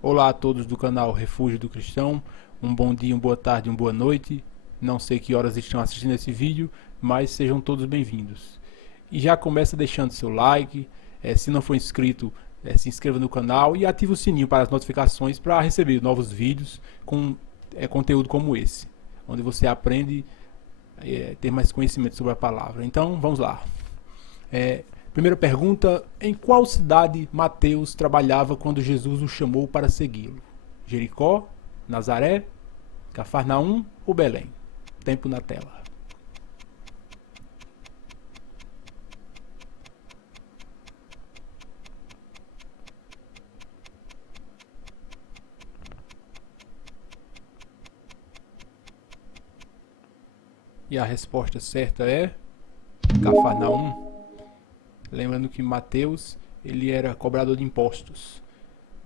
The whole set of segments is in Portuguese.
Olá a todos do canal Refúgio do Cristão, um bom dia, uma boa tarde, uma boa noite. Não sei que horas estão assistindo esse vídeo, mas sejam todos bem-vindos. E já começa deixando seu like, se não for inscrito, se inscreva no canal e ative o sininho para as notificações para receber novos vídeos com conteúdo como esse, onde você aprende a ter mais conhecimento sobre a palavra. Então, vamos lá. Primeira pergunta: em qual cidade Mateus trabalhava quando Jesus o chamou para segui-lo? Jericó, Nazaré, Cafarnaum ou Belém? Tempo na tela. E a resposta certa é Cafarnaum. Lembrando que Mateus ele era cobrador de impostos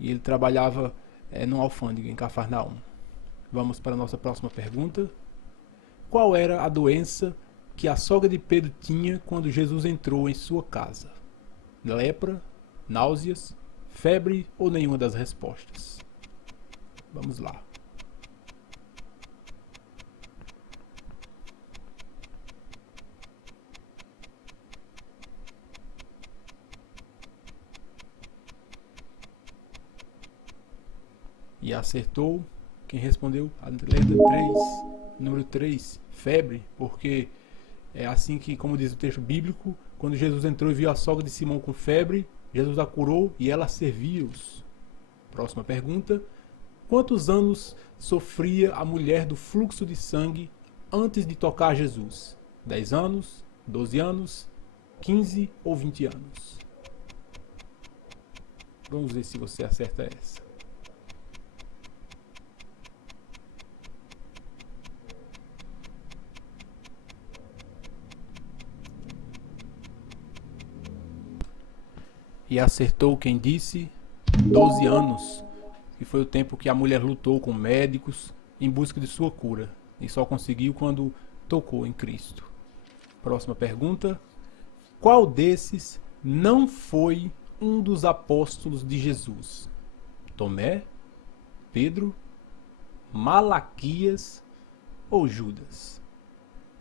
e ele trabalhava numa alfândega em Cafarnaum. Vamos para a nossa próxima pergunta. Qual era a doença que a sogra de Pedro tinha quando Jesus entrou em sua casa? Lepra, náuseas, febre ou nenhuma das respostas? Vamos lá. E acertou quem respondeu a letra 3, número 3, febre, porque é assim que, como diz o texto bíblico, quando Jesus entrou e viu a sogra de Simão com febre, Jesus a curou e ela serviu-os. Próxima pergunta: quantos anos sofria a mulher do fluxo de sangue antes de tocar Jesus? 10 anos, 12 anos, 15 ou 20 anos? Vamos ver se você acerta essa. E acertou quem disse 12 anos, que foi o tempo que a mulher lutou com médicos em busca de sua cura, e só conseguiu quando tocou em Cristo. Próxima pergunta: qual desses não foi um dos apóstolos de Jesus? Tomé, Pedro, Malaquias ou Judas?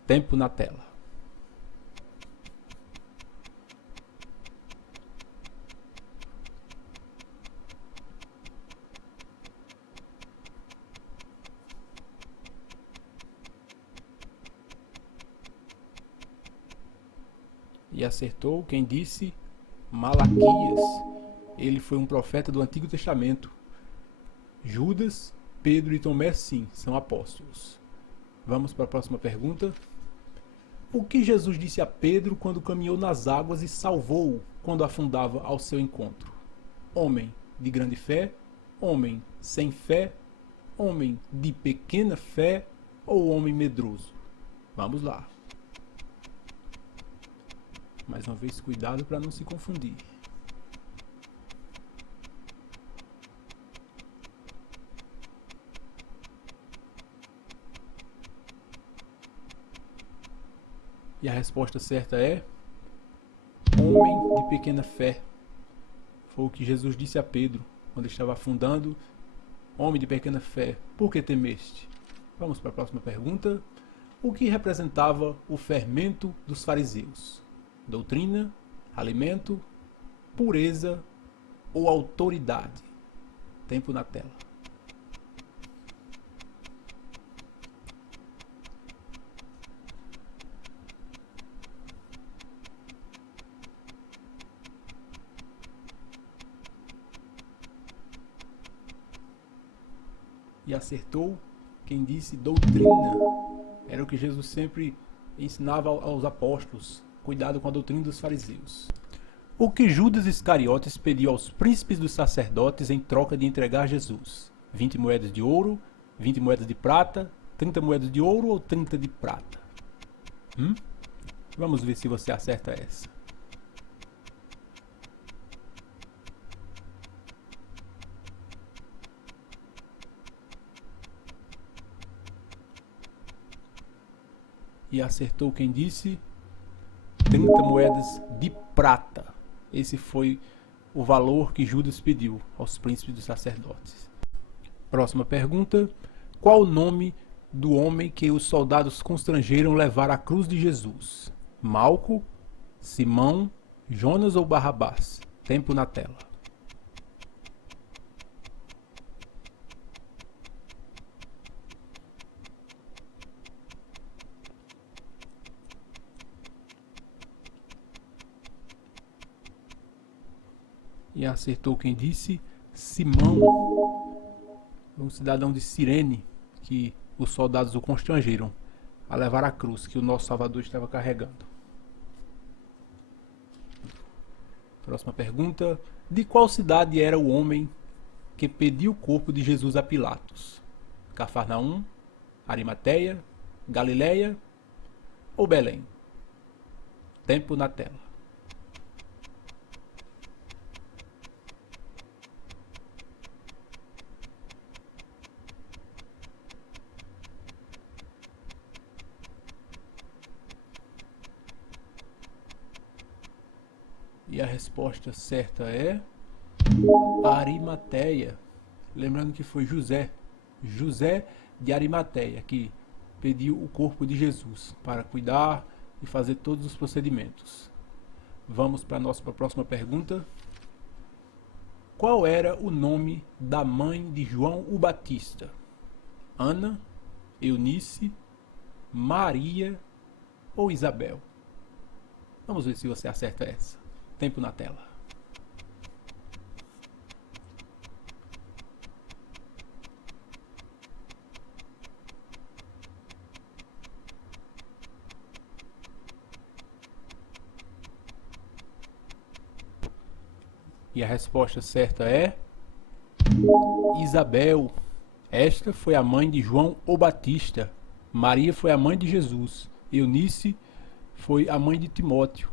Tempo na tela. E acertou quem disse Malaquias. Ele foi um profeta do Antigo Testamento. Judas, Pedro e Tomé, sim, são apóstolos. Vamos para a próxima pergunta. O que Jesus disse a Pedro quando caminhou nas águas e salvou-o quando afundava ao seu encontro? Homem de grande fé, homem sem fé, homem de pequena fé ou homem medroso? Vamos lá. Mais uma vez, cuidado para não se confundir. E a resposta certa é homem de pequena fé. Foi o que Jesus disse a Pedro quando estava afundando. Homem de pequena fé, por que temeste? Vamos para a próxima pergunta. O que representava o fermento dos fariseus? Doutrina, alimento, pureza ou autoridade? Tempo na tela. E acertou quem disse doutrina. Era o que Jesus sempre ensinava aos apóstolos. Cuidado com a doutrina dos fariseus. O que Judas Iscariotes pediu aos príncipes dos sacerdotes em troca de entregar Jesus? 20 moedas de ouro, 20 moedas de prata, 30 moedas de ouro ou 30 de prata? Vamos ver se você acerta essa. E acertou quem disse 30 moedas de prata. Esse foi o valor que Judas pediu aos príncipes dos sacerdotes. Próxima pergunta. Qual o nome do homem que os soldados constrangeram levar a cruz de Jesus? Malco, Simão, Jonas ou Barrabás? Tempo na tela. E acertou quem disse Simão, um cidadão de Cirene, que os soldados o constrangeram a levar a cruz que o nosso Salvador estava carregando. Próxima pergunta. De qual cidade era o homem que pediu o corpo de Jesus a Pilatos? Cafarnaum, Arimateia, Galileia ou Belém? Tempo na tela. E a resposta certa é Arimateia. Lembrando que foi José de Arimateia que pediu o corpo de Jesus para cuidar e fazer todos os procedimentos. Vamos para a nossa próxima pergunta. Qual era o nome da mãe de João o Batista? Ana, Eunice, Maria ou Isabel? Vamos ver se você acerta essa. Tempo na tela. E a resposta certa é Isabel. Esta foi a mãe de João o Batista. Maria foi a mãe de Jesus. Eunice foi a mãe de Timóteo.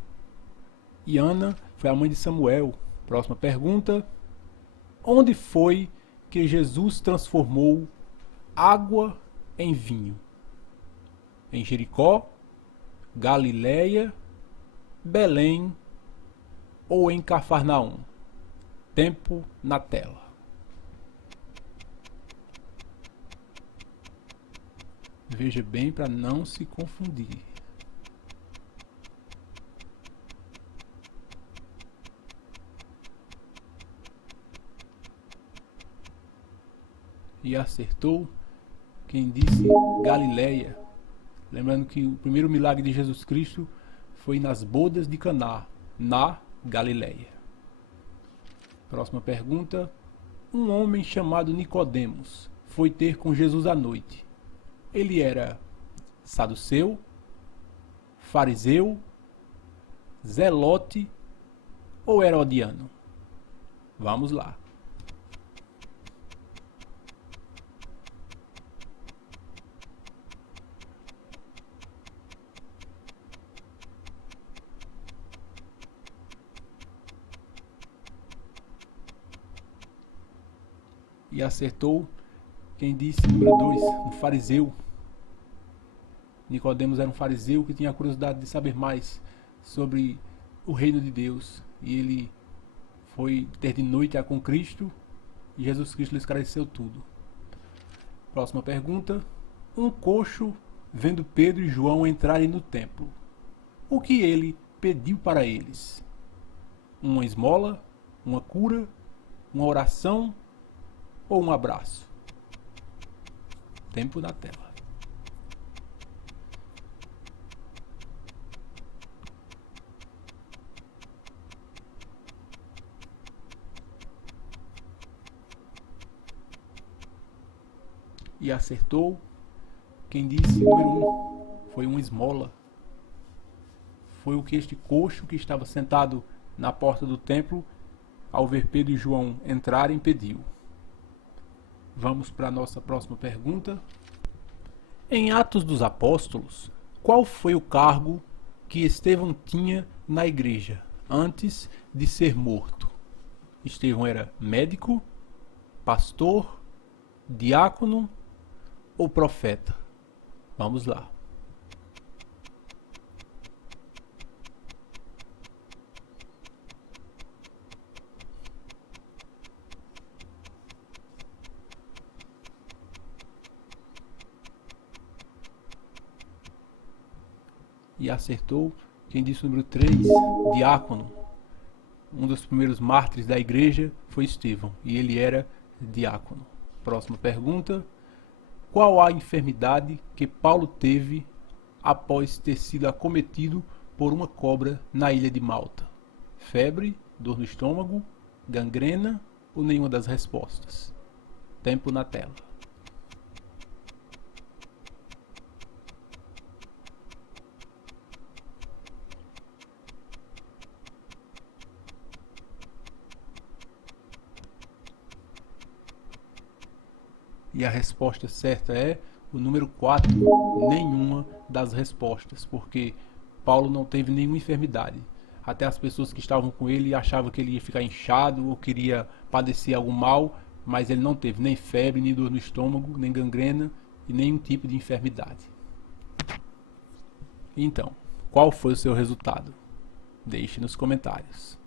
E Ana foi a mãe de Samuel. Próxima pergunta. Onde foi que Jesus transformou água em vinho? Em Jericó, Galileia, Belém ou em Cafarnaum? Tempo na tela. Veja bem para não se confundir. E acertou quem disse Galileia. Lembrando que o primeiro milagre de Jesus Cristo foi nas bodas de Caná, na Galileia. Próxima pergunta. Um homem chamado Nicodemos foi ter com Jesus à noite. Ele era saduceu, fariseu, zelote ou herodiano? Vamos lá. E acertou quem disse número 2, um fariseu. Nicodemos era um fariseu que tinha a curiosidade de saber mais sobre o reino de Deus. E ele foi ter de noite com Cristo e Jesus Cristo lhe esclareceu tudo. Próxima pergunta. Um coxo vendo Pedro e João entrarem no templo. O que ele pediu para eles? Uma esmola? Uma cura? Uma oração? Ou um abraço? Tempo na tela. E acertou quem disse número 1. Foi uma esmola. Foi o que este coxo que estava sentado na porta do templo, ao ver Pedro e João entrarem, pediu. Vamos para a nossa próxima pergunta. Em Atos dos Apóstolos, qual foi o cargo que Estevão tinha na igreja antes de ser morto? Estevão era médico, pastor, diácono ou profeta? Vamos lá. E acertou. Quem disse o número 3? Diácono. Um dos primeiros mártires da igreja foi Estevão, e ele era diácono. Próxima pergunta. Qual a enfermidade que Paulo teve após ter sido acometido por uma cobra na ilha de Malta? Febre, dor no estômago, gangrena ou nenhuma das respostas? Tempo na tela. E a resposta certa é o número 4, nenhuma das respostas, porque Paulo não teve nenhuma enfermidade. Até as pessoas que estavam com ele achavam que ele ia ficar inchado ou queria padecer algum mal, mas ele não teve nem febre, nem dor no estômago, nem gangrena e nenhum tipo de enfermidade. Então, qual foi o seu resultado? Deixe nos comentários.